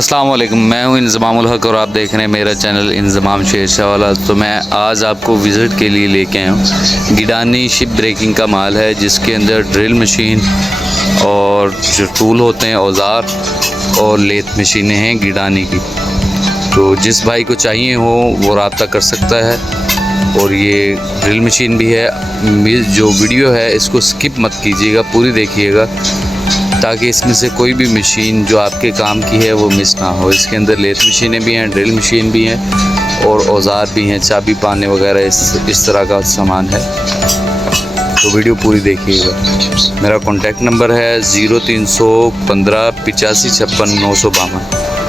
अस्सलाम वालेकुम, मैं हूं इंज़मामुल हक और आप देख रहे हैं मेरा चैनल इंज़माम शेरशाह वाला। तो मैं आज आपको विज़िट के लिए लेके आया हूं। गिडानी शिप ब्रेकिंग का माल है जिसके अंदर ड्रिल मशीन और जो टूल होते हैं औज़ार और लेथ मशीनें हैं गिडानी की। तो जिस भाई को चाहिए हो वो रब्ता कर सकता है। और ये ड्रिल मशीन भी है। जो वीडियो है इसको स्किप मत कीजिएगा, पूरी देखिएगा ताकि इसमें से कोई भी मशीन जो आपके काम की है वो मिस ना हो। इसके अंदर लेथ मशीनें भी हैं, ड्रिल मशीन भी हैं और औज़ार भी हैं, चाबी पाने वगैरह इस तरह का सामान है। तो वीडियो पूरी देखिएगा। मेरा कॉन्टैक्ट नंबर है 0315 85 56 952।